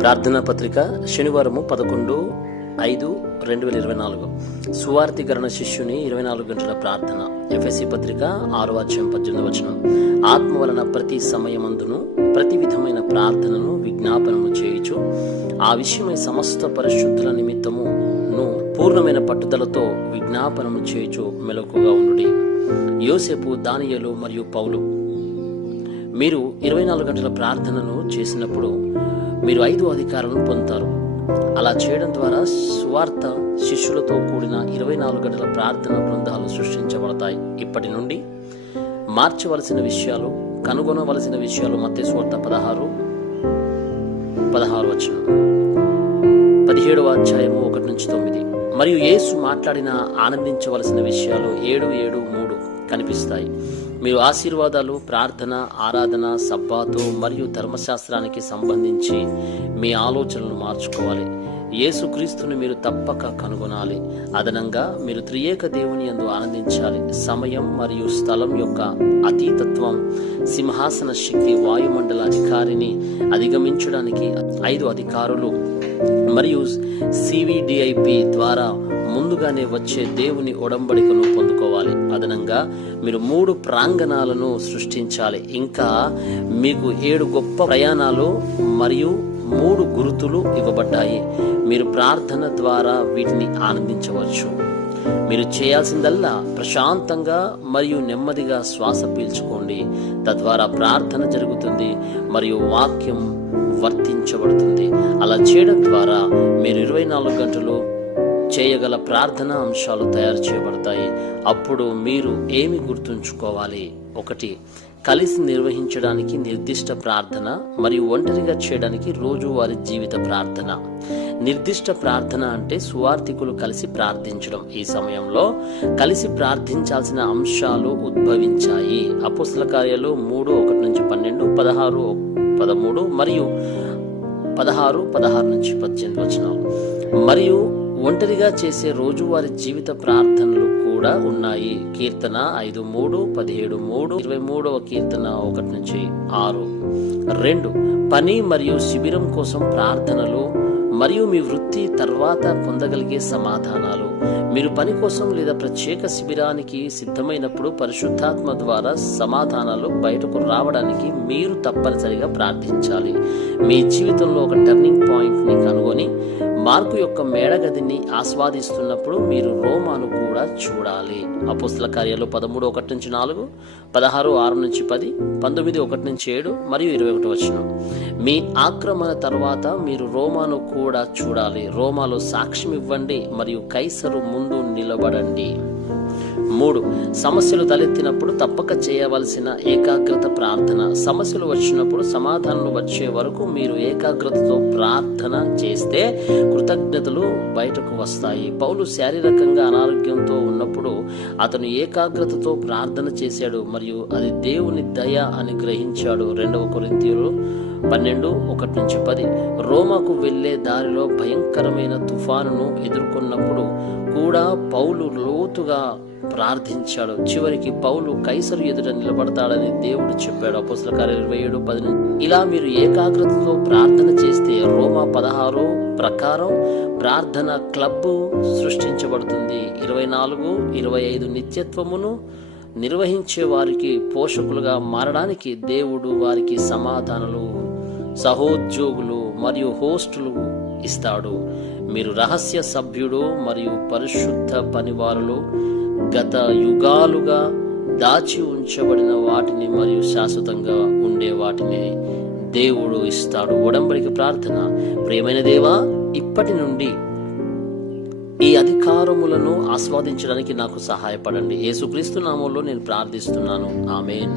ప్రార్థనా పత్రిక శనివారము 11/5/2024 సువార్తీకరణ శిష్యుని 24 గంటల ప్రార్థన. ఎఫెసీ పత్రిక 6:18 ఆత్మ వలన ప్రతి సమయమందును ప్రతి విధమైన ప్రార్థనను విజ్ఞాపనము చేయుచు ఆ విషయమై సమస్త పరిశుద్ధుల నిమిత్తమును పూర్ణమైన పట్టుదలతో విజ్ఞాపనము చేయుచు మెలకుగా ఉండుడి. యోసేపు, దానియేలు మరియు పౌలు. మీరు 24 గంటల ప్రార్థనను చేసినప్పుడు మీరు 5 అధికారాలను పొందుతారు. అలా చేయడం ద్వారా సువార్త శిష్యులతో కూడిన 24 గంటల ప్రార్థన బృందాలు సృష్టించబడతాయి. ఇప్పటి నుండి మార్చవలసిన విషయాలు, కనుగొనవలసిన విషయాలు మత్తయి సువార్త 16 17వ అధ్యాయము 1-9. మరియు యేసు మాట్లాడిన ఆనందించవలసిన విషయాలు 7:7-3 కనిపిస్తాయి. మీరు ఆశీర్వాదాలు, ప్రార్థన, ఆరాధన, సబ్బాతు మరియు ధర్మశాస్త్రానికి సంబంధించి మీ ఆలోచనలు మార్చుకోవాలి. యేసుక్రీస్తుని మీరు తప్పక కనుగొనాలి. అదనంగా మీరు త్రియేక దేవుని యందు ఆనందించాలి. సమయం మరియు స్థలం యొక్క అతీతత్వం, సింహాసన శక్తి, వాయుమండల అధికారిని అధిగమించడానికి 5 అధికారులు మరియు CVDIP ద్వారా ముందుగానే వచ్చే దేవుని ఒడంబడికను పొందుకోవాలి. అదనంగా మీరు 3 ప్రాంగణాలను సృష్టించాలి. ఇంకా మీకు 7 గొప్ప ప్రయాణాలు మరియు 3 గుర్తులు ఇవ్వబడ్డాయి. మీరు ప్రార్థన ద్వారా వీటిని ఆనందించవచ్చు. మీరు చేయాల్సిందల్లా ప్రశాంతంగా మరియు నెమ్మదిగా శ్వాస పీల్చుకోండి. తద్వారా ప్రార్థన జరుగుతుంది మరియు వాక్యం వర్తించబడుతుంది. అలా చేయడం ద్వారా మీరు 24 గంటలు చేయగల ప్రార్థనా అంశాలు తయారు చేయబడతాయి. అప్పుడు మీరు ఏమి గుర్తుంచుకోవాలి? 1. కలిసి నిర్వహించడానికి నిర్దిష్ట ప్రార్థన మరియు ఒంటరిగా చేయడానికి రోజువారీ జీవిత ప్రార్థన. నిర్దిష్ట ప్రార్థన అంటే సువార్థికులు కలిసి ప్రార్థించడం. ఈ సమయంలో కలిసి ప్రార్థించాల్సిన అంశాలు ఉద్భవించాయి. అపోస్తల కార్యాలు 3:1-12, 16:13 మరియు 16:18 మరియు ఒంటరిగా చేసే రోజువారీ జీవిత ప్రార్థనలు కూడా ఉన్నాయి. కీర్తన 5:3, 17:3, 23వ కీర్తన 1-6. 2. పని మరియు శిబిరం కోసం ప్రార్థనలు మరియు మీ వృత్తి తర్వాత పొందగలిగే సమాధానాలు. మీరు పని కోసం లేదా ప్రత్యేక శిబిరానికి సిద్ధమైనప్పుడు పరిశుద్ధాత్మ ద్వారా సమాధానాలు బయటకు రావడానికి మీరు తప్పనిసరిగా ప్రార్థించాలి. మీ జీవితంలో ఒక టర్నింగ్ పాయింట్ ని కనుగొని మార్కు యొక్క మేడగదిని ఆస్వాదిస్తున్నప్పుడు మీరు రోమాను కూడా చూడాలి. అపోస్తల కార్యాలు 13:1-4, 16:6-10, 19:1-7 మరియు 21. మీ ఆక్రమణ తర్వాత మీరు రోమాను కూడా చూడాలి. రోమాలో సాక్ష్యం ఇవ్వండి మరియు కైసరు ముందు నిలబడండి. 3. సమస్యలు తలెత్తినప్పుడు తప్పక చేయవలసిన ఏకాగ్రత ప్రార్థన. సమస్యలు వచ్చినప్పుడు సమాధానాలు వచ్చే వరకు మీరు ఏకాగ్రతతో ప్రార్థన చేస్తే కృతజ్ఞతలు బయటకు వస్తాయి. పౌలు శారీరకంగా అనారోగ్యంతో ఉన్నప్పుడు అతను ఏకాగ్రతతో ప్రార్థన చేశాడు మరియు అది దేవుని దయ అని గ్రహించాడు. 2 కొరింథీయులు 12:1-10. రోమాకు వెళ్లే దారిలో భయంకరమైన తుఫానును ఎదుర్కొన్నప్పుడు కూడా పౌలు లోతుగా ప్రార్థించాడు. చివరికి పౌలు కైసరు ఎదుట నిలబడతాడని దేవుడు చెప్పాడు. అపోస్తల కార్యాలు 27:10. ఇలా మీరు ఏకాగ్రతతో ప్రార్థన చేస్తే రోమా 16 ప్రకారం ప్రార్థన క్లబ్ సృష్టించబడుతుంది. 24-25 నిత్యత్వమును నిర్వహించే వారికి పోషకులుగా మారడానికి దేవుడు వారికి సమాధానాలు, సహోద్యోగులు మరియు హోస్టులు ఇస్తాడు. మీరు రహస్య సభ్యుడు మరియు పరిశుద్ధ పనివారులు. గత యుగాలుగా దాచి ఉంచబడిన వాటిని మరియు శాశ్వతంగా ఉండే వాటిని దేవుడు ఇస్తాడు. ఒడంబడిక ప్రార్థన. ప్రియమైన దేవా, ఇప్పటి నుండి ఈ అధికారములను ఆస్వాదించడానికి నాకు సహాయపడండి. యేసుక్రీస్తు నామములో నేను ప్రార్థిస్తున్నాను. ఆమేన్.